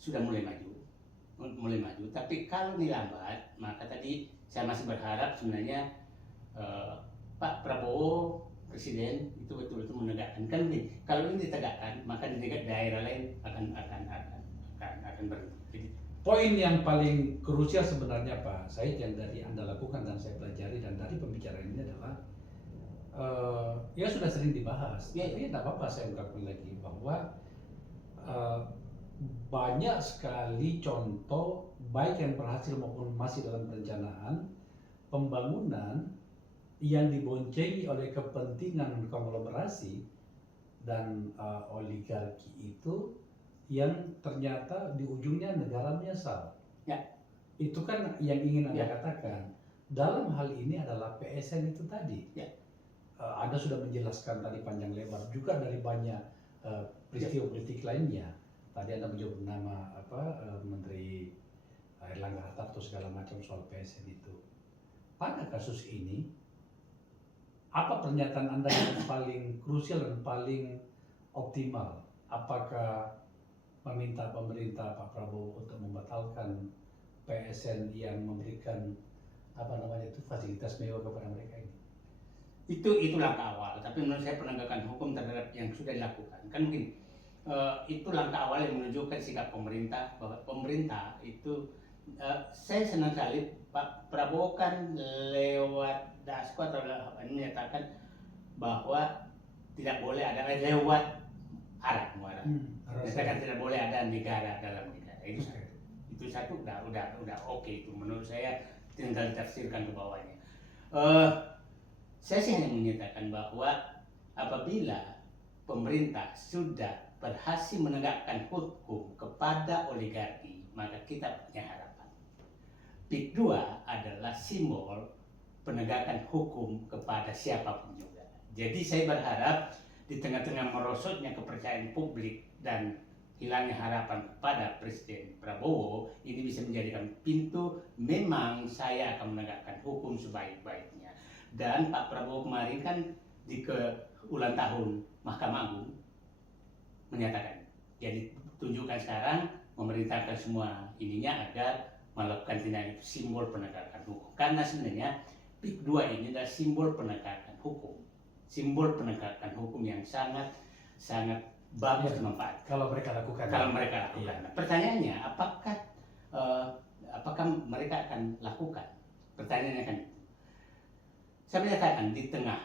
sudah mulai maju. Tapi kalau ini lambat, maka tadi saya masih berharap sebenarnya Pak Prabowo Presiden itu betul-betul menegakkan. Kan kalau ini ditegakkan, maka di daerah lain akan berhenti. Poin yang paling krusial sebenarnya Pak Said yang dari Anda lakukan dan saya pelajari dan dari pembicaraan ini adalah ya sudah sering dibahas. Tapi tidak apa-apa saya ungkapkan lagi bahwa banyak sekali contoh baik yang berhasil maupun masih dalam perencanaan pembangunan yang diboncengi oleh kepentingan konglomerasi dan oligarki itu yang ternyata di ujungnya negara menyesal. Itu kan yang ingin Anda katakan. Dalam hal ini adalah PSN itu tadi. Anda sudah menjelaskan tadi panjang lebar juga dari banyak peristiwa politik lainnya. Tadi Anda menyebut nama Menteri Erlangga Hartarto segala macam soal PSN itu. Pada kasus ini, apa pernyataan Anda yang paling krusial dan paling optimal? Apakah meminta pemerintah Pak Prabowo untuk membatalkan PSN yang memberikan fasilitas mewah kepada mereka ini? Itu langkah awal. Tapi menurut saya penegakan hukum terhadap yang sudah dilakukan kan mungkin itu langkah awal yang menunjukkan sikap pemerintah bahwa pemerintah itu saya senang sekali Pak Prabowo kan lewat Dasko atau menyatakan bahwa tidak boleh ada lewat Arab muara. Misalkan tidak boleh ada negara dalam negara. Itu satu udah oke itu menurut saya, tinggal ditafsirkan ke bawahnya. Saya sih hanya menyatakan bahwa apabila pemerintah sudah berhasil menegakkan hukum kepada oligarki, maka kita punya harapan. PIK 2 adalah simbol penegakan hukum kepada siapapun juga. Jadi saya berharap di tengah-tengah merosotnya kepercayaan publik dan hilangnya harapan kepada Presiden Prabowo, ini bisa menjadikan pintu memang saya akan menegakkan hukum sebaik-baiknya. Dan Pak Prabowo kemarin kan di ulang tahun Mahkamah Agung menyatakan, jadi tunjukkan sekarang memerintahkan semua ininya agar melakukan tindakan simbol penegakan hukum. Karena sebenarnya PIK 2 ini adalah simbol penegakan hukum. Simbol penegakan hukum yang sangat bagus manfaat. Kalau mereka lakukan. Nah, pertanyaannya, apakah mereka akan lakukan? Pertanyaannya kan, saya menyatakan di tengah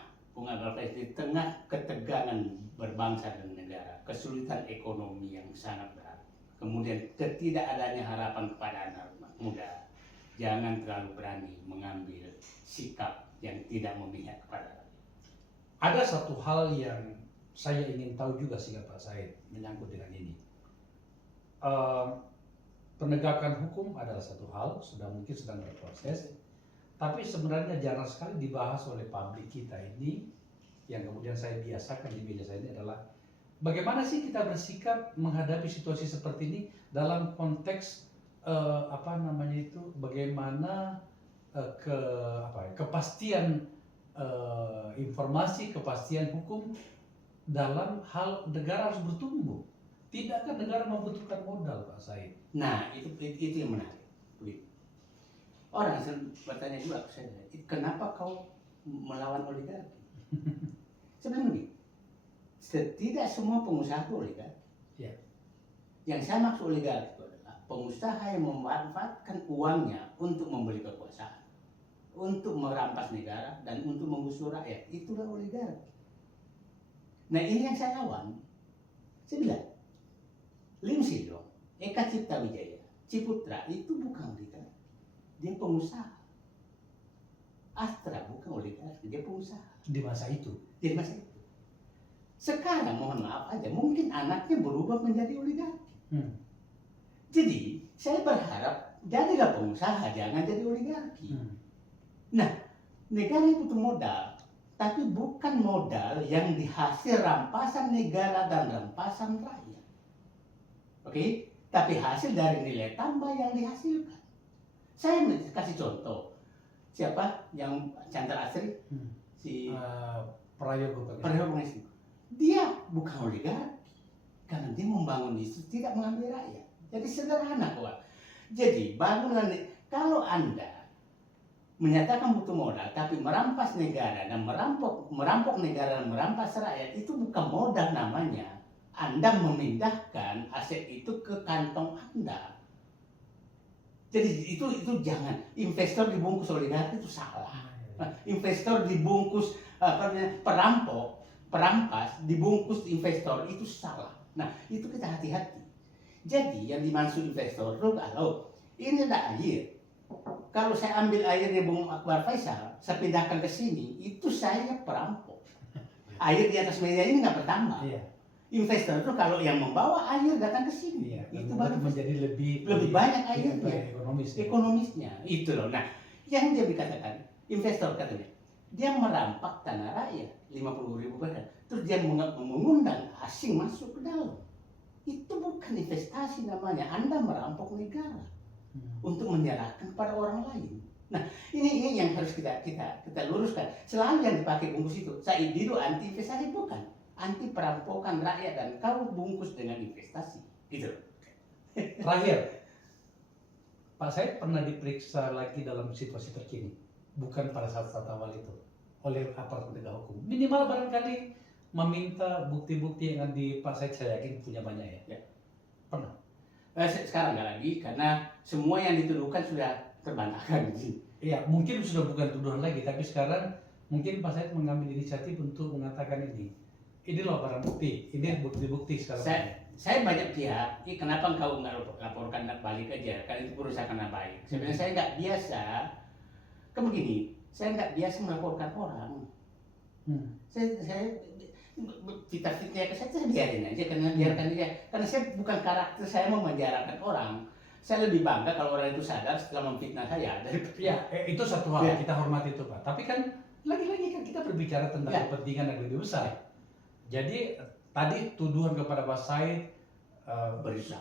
di tengah ketegangan berbangsa dan negara, kesulitan ekonomi yang sangat berat, kemudian ketidakadanya harapan kepada anak muda, jangan terlalu berani mengambil sikap yang tidak memihak kepada rakyat. Ada satu hal yang saya ingin tahu juga sih Pak Said menyangkut dengan ini. Penegakan hukum adalah satu hal, mungkin sedang berproses. Tapi sebenarnya jarang sekali dibahas oleh publik kita ini, yang kemudian saya biasakan di media saya ini adalah bagaimana sih kita bersikap menghadapi situasi seperti ini dalam konteks bagaimana kepastian informasi, kepastian hukum dalam hal negara harus bertumbuh. Tidakkah negara membutuhkan modal, Pak Said? Nah, itu yang menarik. Begitu. Orang bertanya juga ke saya, kenapa kau melawan oligarki? Sebenarnya tidak semua pengusaha itu oligarki. Ya. Yang saya maksud oligarki itu adalah pengusaha yang memanfaatkan uangnya untuk membeli kekuasaan, untuk merampas negara, dan untuk menggusur rakyat. Itulah oligarki. Nah, ini yang saya lawan. Saya bilang, Lim Sidong, Eka Cipta Wijaya, Ciputra itu bukan oligarki, dia pengusaha. Astra bukan oligarki, dia pengusaha. Di masa itu. Di masa itu. Sekarang mohon maaf aja, mungkin anaknya berubah menjadi oligarki. Jadi saya berharap jadilah pengusaha, jangan jadi oligarki. Nah, negara butuh modal, tapi bukan modal yang dihasil rampasan negara dan rampasan rakyat. Oke? Tapi hasil dari nilai tambah yang dihasilkan. Saya kasih contoh. Siapa yang Chandra Asri? Si Prayogo. Dia bukan oligarki. Karena dia membangun itu tidak mengambil rakyat. Jadi sederhana kok. Jadi bangunlah, kalau Anda menyatakan butuh modal tapi merampas negara dan merampok negara dan merampas rakyat, itu bukan modal namanya. Anda memindahkan aset itu ke kantong Anda. Jadi itu jangan. Investor dibungkus oligarki itu salah. Investor dibungkus perampas dibungkus investor itu salah. Nah, itu kita hati-hati. Jadi yang dimaksud investor itu kalau ini ada air. Kalau saya ambil airnya Bung Akbar Faisal, saya pindahkan ke sini, itu saya perampok. Air di atas meja ini nggak bertambah. Iya. Investor itu kalau yang membawa air datang ke sini, itu baru menjadi lebih banyak airnya, ekonomisnya. Itu loh. Nah, yang dia dikatakan investor katanya, dia merampak tanah rakyat 50.000 per hari, terus dia mengundang asing masuk ke dalam. Itu bukan investasi namanya. Anda merampok negara untuk menyerahkan kepada orang lain. Nah, ini yang harus kita luruskan. Selalu yang dipakai bungkus itu, Said Didu anti investasi, bukan. Anti perampokan rakyat dan kau bungkus dengan investasi. Gitu. Terakhir, Pak Said pernah diperiksa lagi dalam situasi terkini, bukan pada saat awal itu, oleh aparat penegak hukum. Minimal barangkali meminta bukti-bukti yang di Pak Said, saya yakin punya banyak ya. Pernah? Sekarang nggak lagi, karena semua yang dituduhkan sudah terbantahkan. Iya, mungkin sudah bukan tuduhan lagi, tapi sekarang mungkin Pak Said mengambil inisiatif untuk mengatakan ini loh barang bukti, ini bukti-bukti sekarang. Saya banyak pihak, kenapa engkau nggak laporkan balik aja, kan itu perusahaan nama baik. Sebenarnya saya nggak biasa, kan begini, saya nggak biasa melaporkan orang. Saya fitnah ke saya biarin aja, biarkan aja. Karena saya bukan karakter saya memenjarakan orang. Saya lebih bangga kalau orang itu sadar setelah memfitnah saya. Ya, itu satu hal, kita hormati itu Pak. Tapi kan lagi-lagi kan kita berbicara tentang kepentingan yang lebih besar. Jadi tadi tuduhan kepada Pak Said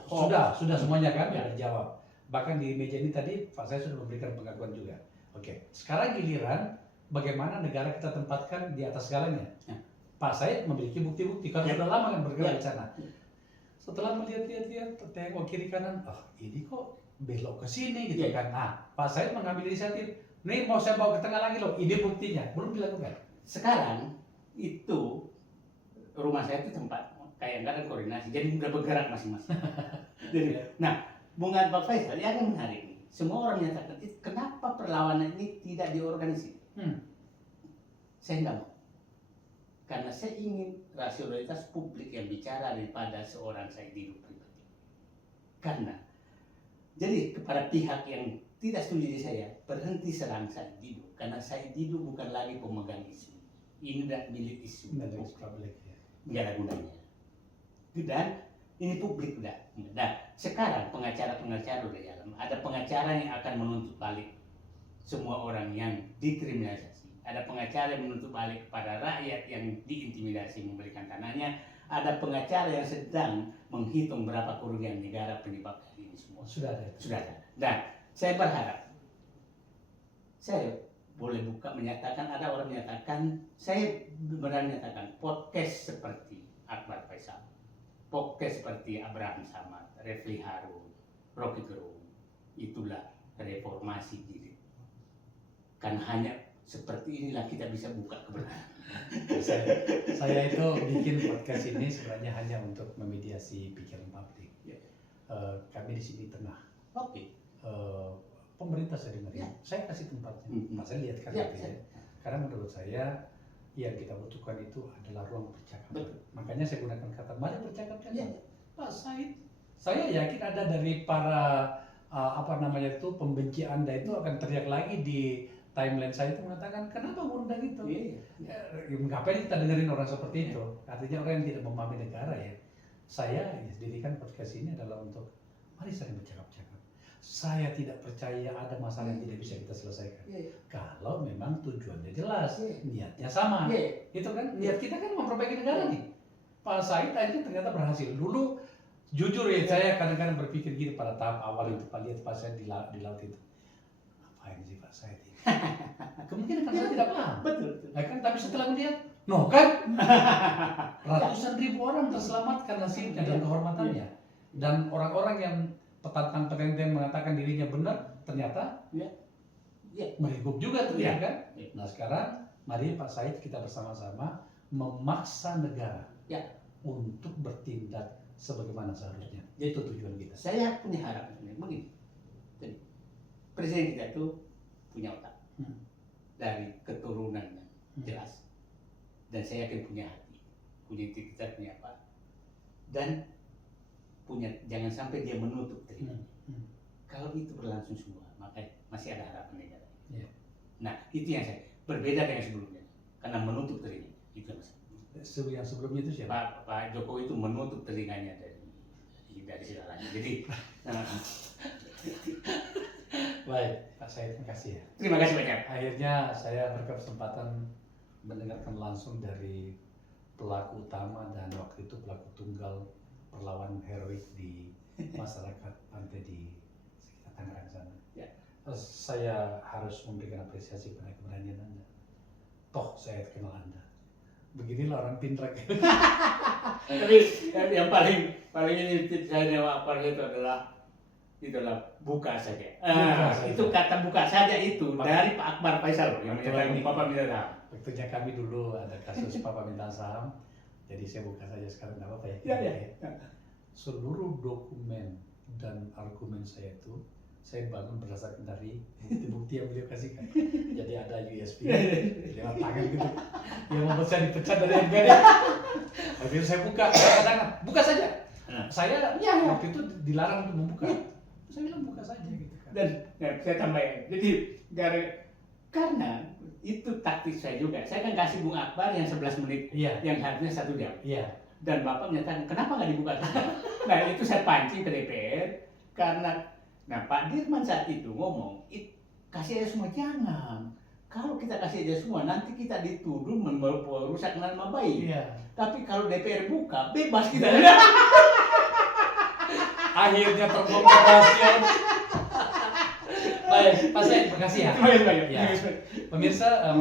sudah semuanya kan dijawab. Bahkan di meja ini tadi Pak Said sudah memberikan pengakuan juga. Oke, sekarang giliran bagaimana negara kita tempatkan di atas segalanya. Pak Said memiliki bukti-bukti karena sudah lama kan bergerak di sana. Setelah melihat-lihat, tengok kiri kanan, ini kok belok ke sini gitu kan. Nah, Pak Said mengambil inisiatif. Nih mau saya bawa ke tengah lagi loh, ini buktinya. Belum dilakukan. Sekarang itu rumah saya itu tempat kayak nggak ada koordinasi, jadi udah bergerak masing-masing. Nah, Bung Akbar Faisal yang menarik nih. Semua orang menyatakan, kenapa perlawanan ini tidak diorganisir? Saya nggak mau. Karena saya ingin rasionalitas publik yang bicara daripada seorang Said Didu pribadi. Karena, jadi kepada pihak yang tidak setuju di saya, berhenti serang Said Didu. Karena Said Didu bukan lagi pemegang isu. Ini udah milik isu. Publik. Nggak ada gunanya. Dan ini publik udah. Dan sekarang pengacara udah jalan. Ada pengacara yang akan menuntut balik semua orang yang dikriminalisasi. Ada pengacara yang menuntut balik kepada rakyat yang diintimidasi memberikan tanahnya. Ada pengacara yang sedang menghitung berapa kerugian negara penyebab ini semua. Sudah ada. Sudah ada. Dan saya berharap, saya boleh buka menyatakan, ada orang menyatakan, saya benar menyatakan podcast seperti Akbar Faisal, podcast seperti Abraham Samad, Refli Harun, Rocky Gerung, itulah reformasi diri. Kan hanya seperti inilah kita bisa buka kebenaran. Saya itu bikin podcast ini sebenarnya hanya untuk memediasi pikiran publik. Kami di sini tengah. Oke. Pemerintah saya dengar, saya kasih tempatnya. Saya lihat kan karena menurut saya yang kita butuhkan itu adalah ruang percakapan. Makanya saya gunakan kata mari bercakap. Pak Said, saya yakin ada dari para pembenci Anda itu akan teriak lagi di timeline saya itu mengatakan kenapa undang itu? Ngapain kita dengerin orang seperti itu? Artinya orang yang tidak memahami negara ya. Saya dirikan podcast ini adalah untuk mari saling bercakap-cakap. Saya tidak percaya ada masalah yang tidak bisa kita selesaikan. Kalau memang tujuannya jelas, niatnya sama. Itu kan niat kita kan memperbaiki negara nih. Pak Said aja ternyata berhasil. Dulu jujur ya saya kadang-kadang berpikir gitu pada tahap awal itu Pak lihat Pak Said di laut itu. Apain sih Pak Said ini? Kemungkinan kan saya tidak paham. Betul. Nah, kan tapi setelah melihat, kan ratusan ribu orang terselamatkan nasibnya dan kehormatannya. Dan orang-orang yang petantang-petenteng mengatakan dirinya benar, ternyata berikut juga tuh kan. Nah sekarang mari Pak Said kita bersama-sama memaksa negara untuk bertindak sebagaimana seharusnya. Itu tujuan kita. Saya punya harapan begini. Jadi, presiden kita itu punya otak, dari keturunan jelas, dan saya yakin punya hati, punya integritas, punya apa, dan punya, jangan sampai dia menutup telinga. Kalau itu berlangsung semua, maka masih ada harapan negara. Nah itu yang saya berbeda dengan sebelumnya, karena menutup telinga itu masalah. Yang sebelumnya itu siapa? Pak Jokowi itu menutup telinganya dari segalanya. Jadi baik, Pak Said, terima kasih ya. Terima kasih banyak. Akhirnya saya berkesempatan mendengarkan langsung dari pelaku utama dan waktu itu pelaku tunggal perlawanan heroik di masyarakat pantai di sekitar Tangerang sana. Saya harus memberikan apresiasi pada keberanian Anda. Toh saya kenal Anda. Beginilah orang pintar. Tapi yang paling ini saya apa itu adalah buka saja. Itu kata buka saja itu dari Pak Akbar Faisal yang menyatakan Papa minta saham. Waktunya kami dulu ada kasus Papa minta saham, jadi saya buka saja sekarang nggak apa-apa ya. Seluruh dokumen dan argumen saya itu saya bangun berdasarkan dari bukti-bukti yang beliau kasihkan. Jadi ada USB lewat tangan gitu yang membuat saya dipecat dari MKD. Akhirnya saya buka saja. Saya waktu itu dilarang untuk membuka. Saya bilang buka saja gitu kan. Dan saya tambahkan, jadi karena itu taktik saya juga. Saya kan kasih Bung Akbar yang 11 menit, yang harusnya 1 jam. Dan Bapak menyatakan kenapa nggak dibuka? Nah itu saya pancing ke DPR karena Pak Dirman saat itu ngomong, kasih aja semua, jangan. Kalau kita kasih aja semua, nanti kita dituduh merusak nama baik. Tapi kalau DPR buka, bebas kita. Akhirnya terbongkar rahasia. Baik, Pak Said, terima kasih ya. Pemirsa,